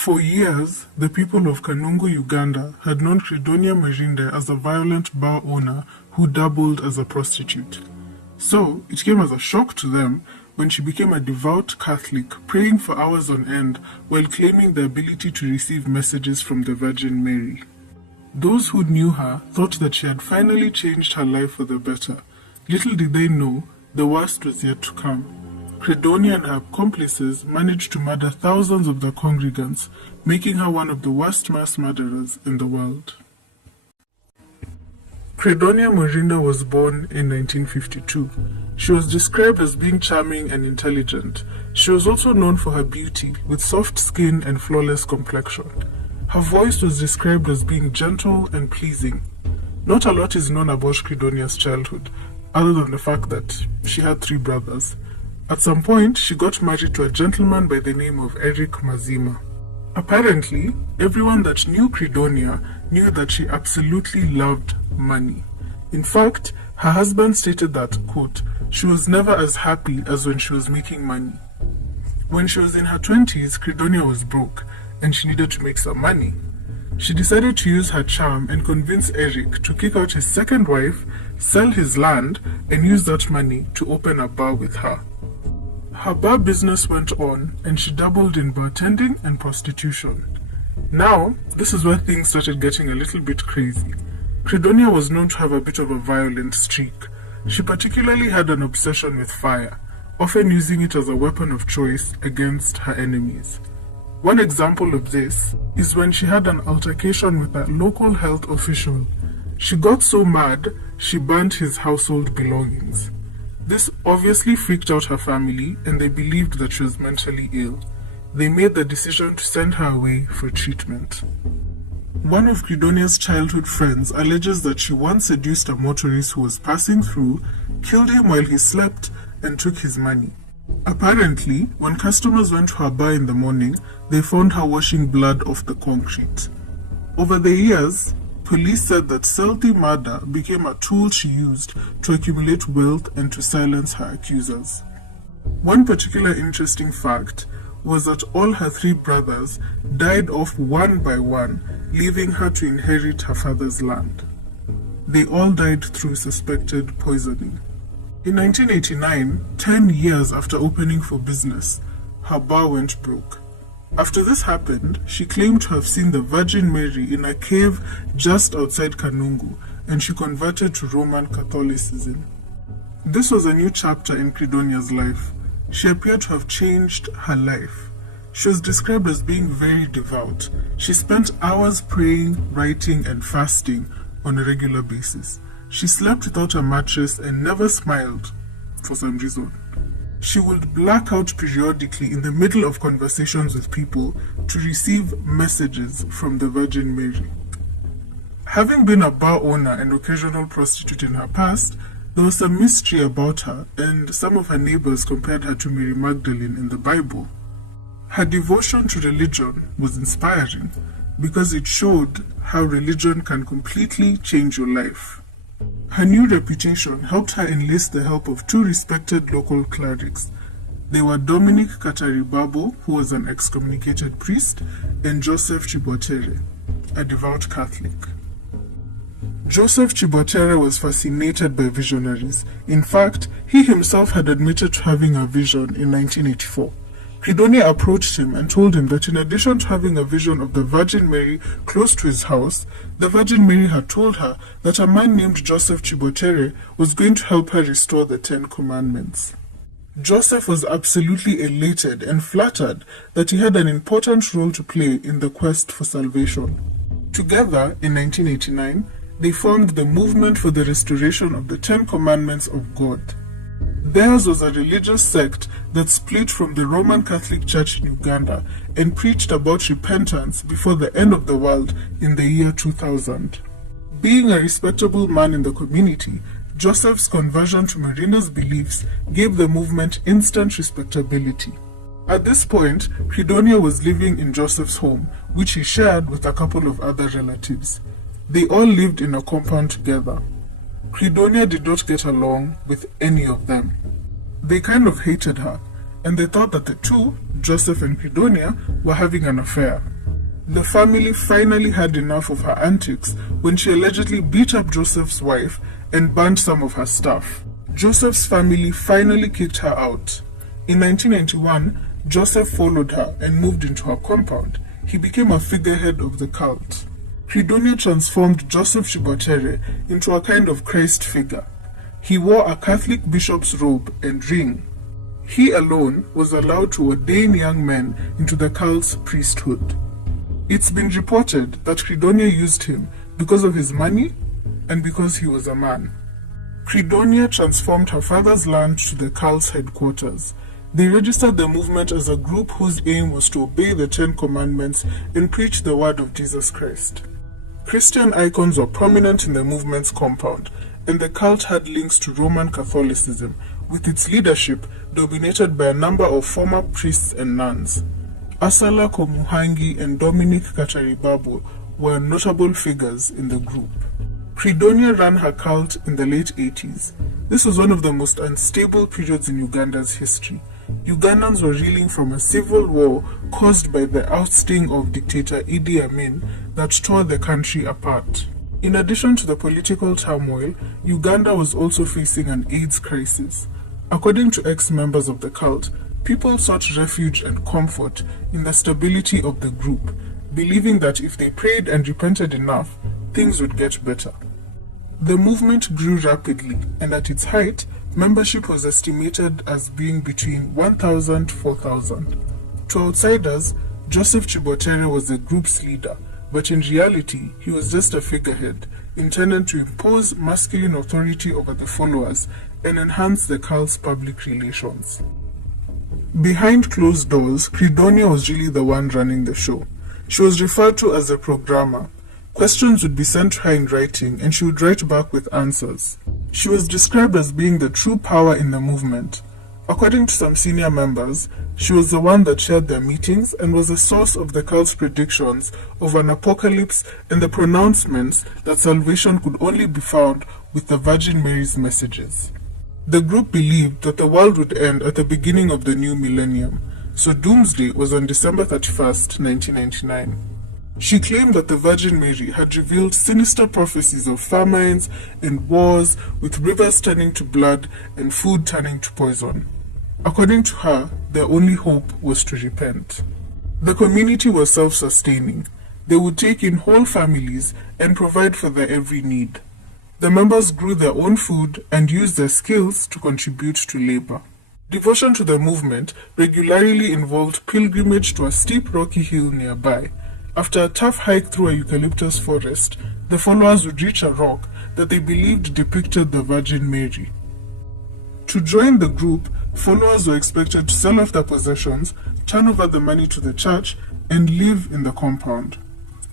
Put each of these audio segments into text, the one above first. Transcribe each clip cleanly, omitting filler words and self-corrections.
For years, the people of Kanungu, Uganda had known Credonia Marinde as a violent bar owner who dabbled as a prostitute. So, it came as a shock to them when she became a devout Catholic, praying for hours on end while claiming the ability to receive messages from the Virgin Mary. Those who knew her thought that she had finally changed her life for the better. Little did they know, the worst was yet to come. Credonia and her accomplices managed to murder thousands of the congregants, making her one of the worst mass murderers in the world. Credonia Marinde was born in 1952. She was described as being charming and intelligent. She was also known for her beauty, with soft skin and flawless complexion. Her voice was described as being gentle and pleasing. Not a lot is known about Credonia's childhood, other than the fact that she had 3 brothers. At some point, she got married to a gentleman by the name of Eric Mazima. Apparently, everyone that knew Credonia knew that she absolutely loved money. In fact, her husband stated that, quote, she was never as happy as when she was making money. When she was in her 20s, Credonia was broke, and she needed to make some money. She decided to use her charm and convince Eric to kick out his second wife, sell his land, and use that money to open a bar with her. Her bar business went on, and she dabbled in bartending and prostitution. Now, this is where things started getting a little bit crazy. Credonia was known to have a bit of a violent streak. She particularly had an obsession with fire, often using it as a weapon of choice against her enemies. One example of this is when she had an altercation with a local health official. She got so mad, she burnt his household belongings. This obviously freaked out her family, and they believed that she was mentally ill. They made the decision to send her away for treatment. One of Credonia's childhood friends alleges that she once seduced a motorist who was passing through, killed him while he slept, and took his money. Apparently, when customers went to her bar in the morning, they found her washing blood off the concrete. Over the years, police said that stealthy murder became a tool she used to accumulate wealth and to silence her accusers. One particular interesting fact was that all her 3 brothers died off one by one, leaving her to inherit her father's land. They all died through suspected poisoning. In 1989, 10 years after opening for business, her bar went broke. After this happened, she claimed to have seen the Virgin Mary in a cave just outside Kanungu, and she converted to Roman Catholicism. This was a new chapter in Credonia's life. She appeared to have changed her life. She was described as being very devout. She spent hours praying, writing, and fasting on a regular basis. She slept without a mattress and never smiled for some reason. She would black out periodically in the middle of conversations with people to receive messages from the Virgin Mary. Having been a bar owner and occasional prostitute in her past, there was some mystery about her, and some of her neighbors compared her to Mary Magdalene in the Bible. Her devotion to religion was inspiring because it showed how religion can completely change your life. Her new reputation helped her enlist the help of 2 respected local clerics. They were Dominic Kataribabo, who was an excommunicated priest, and Joseph Chibotere, a devout Catholic. Joseph Chibotere was fascinated by visionaries. In fact, he himself had admitted to having a vision in 1984. Credonia approached him and told him that in addition to having a vision of the Virgin Mary close to his house, the Virgin Mary had told her that a man named Joseph Chibotere was going to help her restore the 10 Commandments. Joseph was absolutely elated and flattered that he had an important role to play in the quest for salvation. Together, in 1989, they formed the Movement for the Restoration of the 10 Commandments of God. Theirs was a religious sect that split from the Roman Catholic Church in Uganda and preached about repentance before the end of the world in the year 2000. Being a respectable man in the community, Joseph's conversion to Marinda's beliefs gave the movement instant respectability. At this point, Credonia was living in Joseph's home, which he shared with a couple of other relatives. They all lived in a compound together. Credonia did not get along with any of them. They kind of hated her, and they thought that the two, Joseph and Credonia, were having an affair. The family finally had enough of her antics when she allegedly beat up Joseph's wife and burned some of her stuff. Joseph's family finally kicked her out. In 1991, Joseph followed her and moved into her compound. He became a figurehead of the cult. Credonia transformed Joseph Chibotere into a kind of Christ figure. He wore a Catholic bishop's robe and ring. He alone was allowed to ordain young men into the cult's priesthood. It's been reported that Credonia used him because of his money and because he was a man. Credonia transformed her father's land to the cult's headquarters. They registered the movement as a group whose aim was to obey the 10 Commandments and preach the word of Jesus Christ. Christian icons were prominent in the movement's compound, and the cult had links to Roman Catholicism, with its leadership dominated by a number of former priests and nuns. Asala Komuhangi and Dominic Kacharibabu were notable figures in the group. Credonia ran her cult in the late 80s. This was one of the most unstable periods in Uganda's history. Ugandans were reeling from a civil war caused by the ousting of dictator Idi Amin that tore the country apart. In addition to the political turmoil, Uganda was also facing an AIDS crisis. According to ex-members of the cult, people sought refuge and comfort in the stability of the group, believing that if they prayed and repented enough, things would get better. The movement grew rapidly, and at its height, membership was estimated as being between 1,000 to 4,000. To outsiders, Joseph Chibotere was the group's leader, but in reality, he was just a figurehead, intended to impose masculine authority over the followers and enhance the cult's public relations. Behind closed doors, Credonia was really the one running the show. She was referred to as a programmer. Questions would be sent to her in writing, and she would write back with answers. She was described as being the true power in the movement. According to some senior members, she was the one that chaired their meetings and was the source of the cult's predictions of an apocalypse and the pronouncements that salvation could only be found with the Virgin Mary's messages. The group believed that the world would end at the beginning of the new millennium, so Doomsday was on December 31st, 1999. She claimed that the Virgin Mary had revealed sinister prophecies of famines and wars, with rivers turning to blood and food turning to poison. According to her, their only hope was to repent. The community was self-sustaining. They would take in whole families and provide for their every need. The members grew their own food and used their skills to contribute to labor. Devotion to the movement regularly involved pilgrimage to a steep rocky hill nearby. After a tough hike through a eucalyptus forest, the followers would reach a rock that they believed depicted the Virgin Mary. To join the group, followers were expected to sell off their possessions, turn over the money to the church, and live in the compound.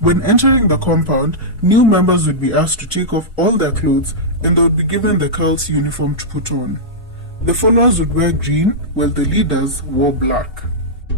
When entering the compound, new members would be asked to take off all their clothes, and they would be given the cult's uniform to put on. The followers would wear green, while the leaders wore black.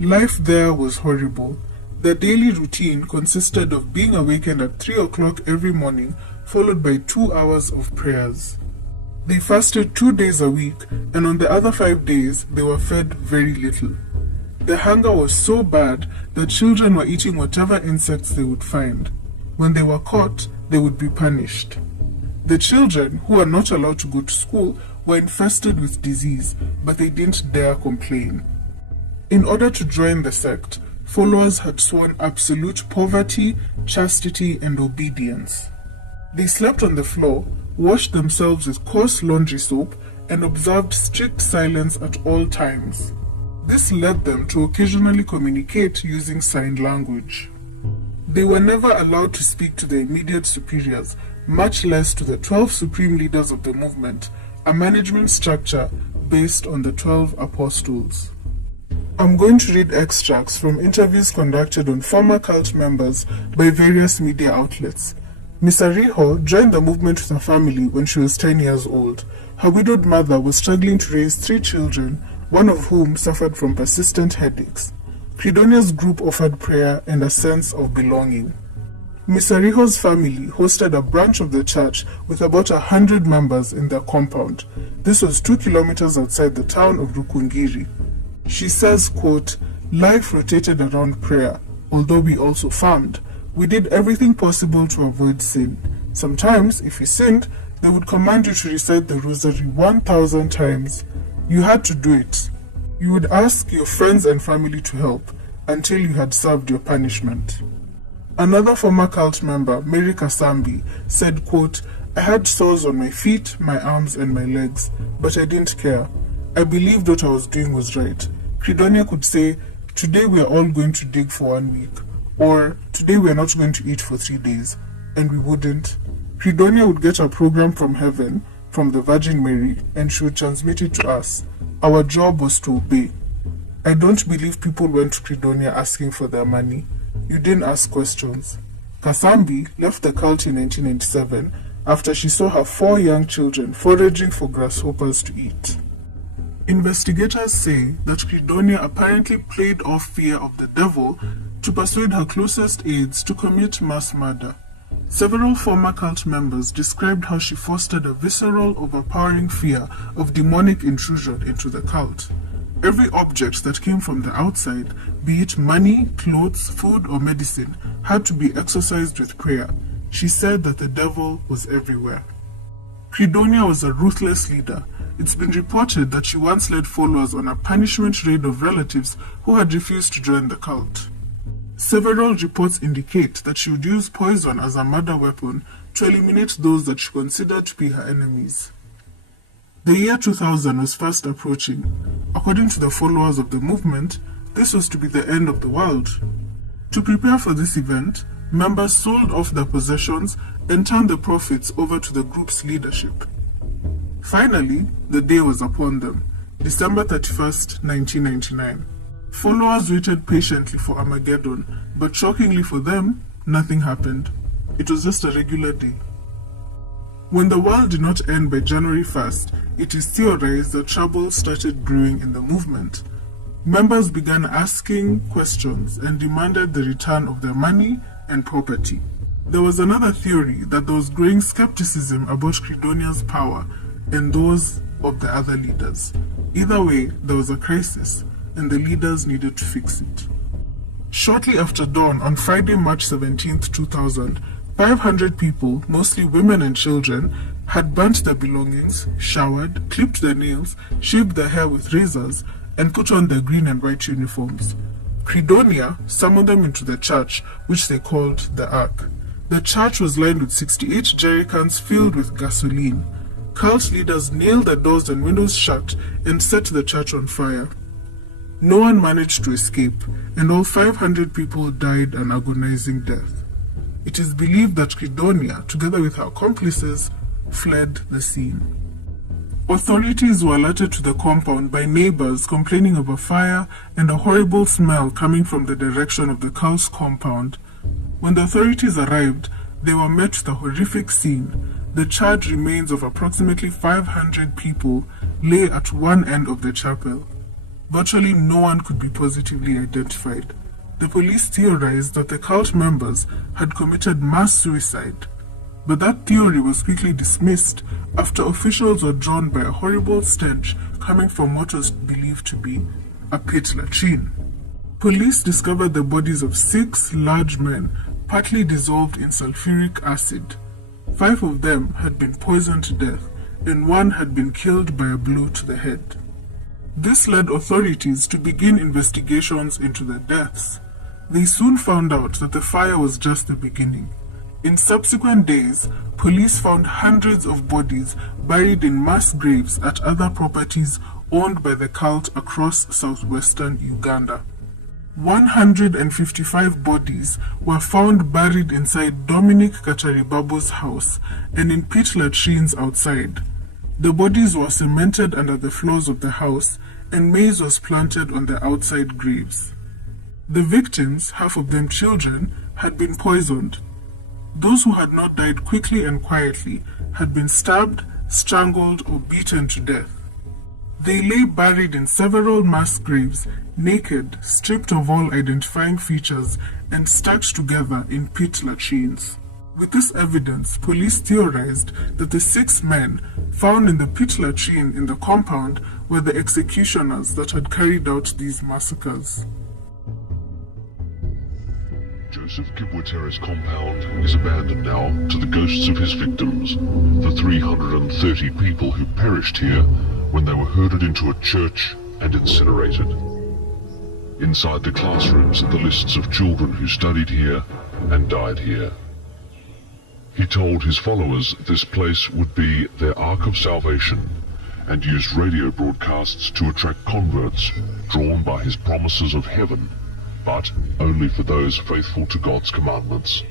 Life there was horrible. Their daily routine consisted of being awakened at 3 o'clock every morning, followed by 2 hours of prayers. They fasted 2 days a week, and on the other 5 days, they were fed very little. The hunger was so bad that children were eating whatever insects they would find. When they were caught, they would be punished. The children, who were not allowed to go to school, were infested with disease, but they didn't dare complain. In order to join the sect, followers had sworn absolute poverty, chastity, and obedience. They slept on the floor, washed themselves with coarse laundry soap, and observed strict silence at all times. This led them to occasionally communicate using sign language. They were never allowed to speak to their immediate superiors, much less to the 12 supreme leaders of the movement, a management structure based on the 12 apostles. I'm going to read extracts from interviews conducted on former cult members by various media outlets. Miss Ariho joined the movement with her family when she was 10 years old. Her widowed mother was struggling to raise 3 children, one of whom suffered from persistent headaches. Credonia's group offered prayer and a sense of belonging. Miss Ariho's family hosted a branch of the church with about 100 members in their compound. This was 2 kilometers outside the town of Rukungiri. She says, quote, "Life rotated around prayer. Although we also farmed, we did everything possible to avoid sin. Sometimes, if you sinned, they would command you to recite the rosary 1,000 times. You had to do it. You would ask your friends and family to help until you had served your punishment." Another former cult member, Mary Kasambi, said, quote, "I had sores on my feet, my arms and my legs, but I didn't care. I believed what I was doing was right. Credonia could say, 'Today we are all going to dig for 1 week,' or 'Today we are not going to eat for 3 days,' and we wouldn't. Credonia would get a program from heaven, from the Virgin Mary, and she would transmit it to us. Our job was to obey. I don't believe people went to Credonia asking for their money. You didn't ask questions." Kasambi left the cult in 1997 after she saw her 4 young children foraging for grasshoppers to eat. Investigators say that Credonia apparently played off fear of the devil to persuade her closest aides to commit mass murder. Several former cult members described how she fostered a visceral, overpowering fear of demonic intrusion into the cult. Every object that came from the outside, be it money, clothes, food, or medicine, had to be exorcised with prayer. She said that the devil was everywhere. Credonia was a ruthless leader. It's been reported that she once led followers on a punishment raid of relatives who had refused to join the cult. Several reports indicate that she would use poison as a murder weapon to eliminate those that she considered to be her enemies. The year 2000 was fast approaching. According to the followers of the movement, this was to be the end of the world. To prepare for this event, members sold off their possessions and turned the profits over to the group's leadership. Finally, the day was upon them, December 31st, 1999. Followers waited patiently for Armageddon, but shockingly for them, nothing happened. It was just a regular day. When the world did not end by January 1st, it is theorized that trouble started brewing in the movement. Members began asking questions and demanded the return of their money and property. There was another theory that there was growing skepticism about Credonia's power and those of the other leaders. Either way, there was a crisis, and the leaders needed to fix it. Shortly after dawn on Friday, March 17th, 2000, 500 people, mostly women and children, had burnt their belongings, showered, clipped their nails, shaved their hair with razors, and put on their green and white uniforms. Credonia summoned them into the church, which they called the Ark. The church was lined with 68 jerrycans filled with gasoline. Cult leaders nailed the doors and windows shut and set the church on fire. No one managed to escape, and all 500 people died an agonizing death. It is believed that Credonia, together with her accomplices, fled the scene. Authorities were alerted to the compound by neighbors complaining of a fire and a horrible smell coming from the direction of the cult's compound. When the authorities arrived, they were met with a horrific scene. The charred remains of approximately 500 people lay at one end of the chapel. Virtually no one could be positively identified. The police theorized that the cult members had committed mass suicide, but that theory was quickly dismissed after officials were drawn by a horrible stench coming from what was believed to be a pit latrine. Police discovered the bodies of 6 large men, partly dissolved in sulfuric acid. 5 of them had been poisoned to death, and 1 had been killed by a blow to the head. This led authorities to begin investigations into the deaths. They soon found out that the fire was just the beginning. In subsequent days, police found hundreds of bodies buried in mass graves at other properties owned by the cult across southwestern Uganda. 155 bodies were found buried inside Dominic Kataribabo's house and in pit latrines outside. The bodies were cemented under the floors of the house, and maize was planted on the outside graves. The victims, half of them children, had been poisoned. Those who had not died quickly and quietly had been stabbed, strangled, or beaten to death. They lay buried in several mass graves, naked, stripped of all identifying features, and stacked together in pit latrines. With this evidence, police theorized that the 6 men found in the pit latrine in the compound were the executioners that had carried out these massacres. Joseph Kibwetere's compound is abandoned now to the ghosts of his victims, the 330 people who perished here when they were herded into a church and incinerated. Inside the classrooms are the lists of children who studied here and died here. He told his followers this place would be their Ark of Salvation and used radio broadcasts to attract converts drawn by his promises of heaven, but only for those faithful to God's commandments.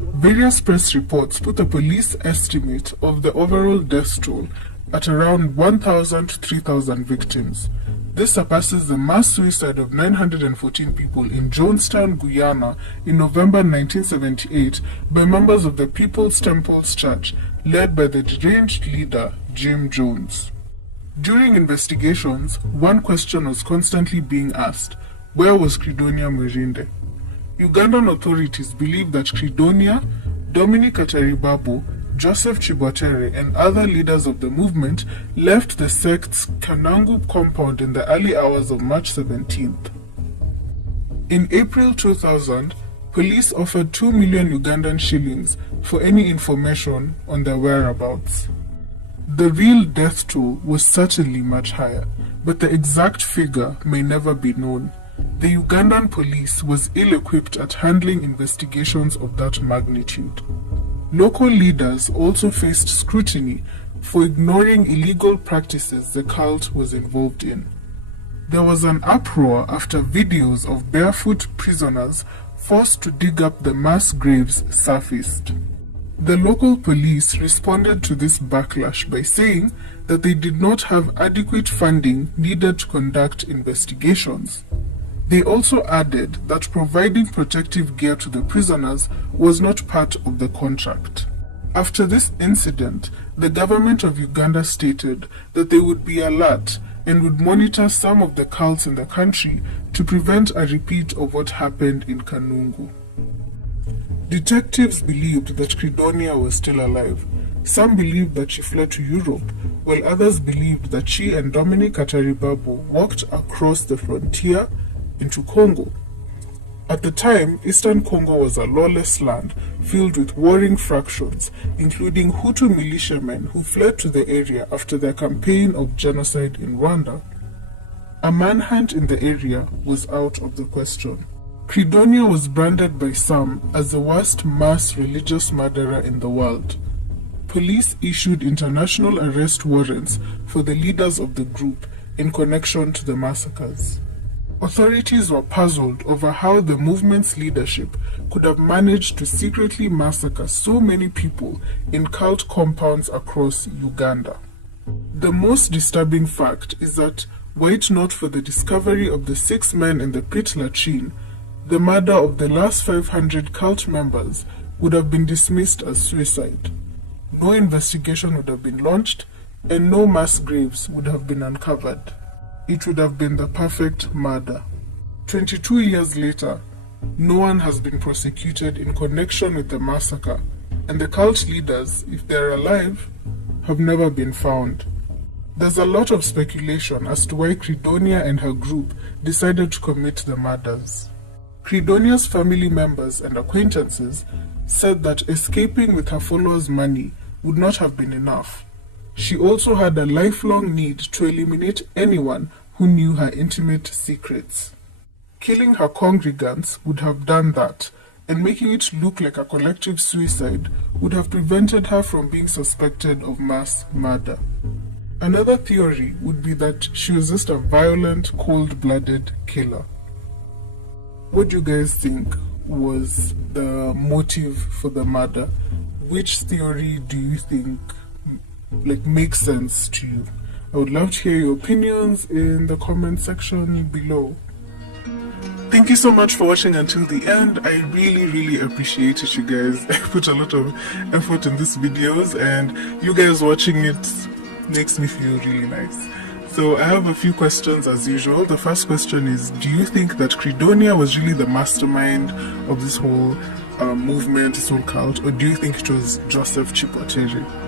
Various press reports put a police estimate of the overall death toll at around 1,000 to 3,000 victims. This surpasses the mass suicide of 914 people in Jonestown, Guyana in November 1978 by members of the People's Temples Church led by the deranged leader Jim Jones. During investigations, one question was constantly being asked: where was Credonia Mwerinde? Ugandan authorities believe that Credonia, Dominic Kataribabo, Joseph Kibwetere, and other leaders of the movement left the sect's Kanungu compound in the early hours of March 17th. In April 2000, police offered 2 million Ugandan shillings for any information on their whereabouts. The real death toll was certainly much higher, but the exact figure may never be known. The Ugandan police was ill-equipped at handling investigations of that magnitude. Local leaders also faced scrutiny for ignoring illegal practices the cult was involved in. There was an uproar after videos of barefoot prisoners forced to dig up the mass graves surfaced. The local police responded to this backlash by saying that they did not have adequate funding needed to conduct investigations. They also added that providing protective gear to the prisoners was not part of the contract. After this incident, the government of Uganda stated that they would be alert and would monitor some of the cults in the country to prevent a repeat of what happened in Kanungu. Detectives believed that Credonia was still alive. Some believed that she fled to Europe, while others believed that she and Dominic Kataribabo walked across the frontier into Congo. At the time, Eastern Congo was a lawless land filled with warring factions, including Hutu militiamen who fled to the area after their campaign of genocide in Rwanda. A manhunt in the area was out of the question. Credonia was branded by some as the worst mass religious murderer in the world. Police issued international arrest warrants for the leaders of the group in connection to the massacres. Authorities were puzzled over how the movement's leadership could have managed to secretly massacre so many people in cult compounds across Uganda. The most disturbing fact is that, were it not for the discovery of the 6 men in the pit latrine, the murder of the last 500 cult members would have been dismissed as suicide. No investigation would have been launched, and no mass graves would have been uncovered. It would have been the perfect murder. 22 years later, no one has been prosecuted in connection with the massacre, and the cult leaders, if they're alive, have never been found. There's a lot of speculation as to why Credonia and her group decided to commit the murders. Credonia's family members and acquaintances said that escaping with her followers' money would not have been enough. She also had a lifelong need to eliminate anyone who knew her intimate secrets. Killing her congregants would have done that, and making it look like a collective suicide would have prevented her from being suspected of mass murder. Another theory would be that she was just a violent, cold-blooded killer. What do you guys think was the motive for the murder? Which theory do you think makes sense to you? I would love to hear your opinions in the comment section below. Thank you so much for watching until the end. I really appreciate it, you guys. I put a lot of effort in these videos, and you guys watching it makes me feel really nice. So I have a few questions as usual. The first question is, do you think that Credonia was really the mastermind of this whole movement, his whole cult, or do you think it was Joseph Chipoteri?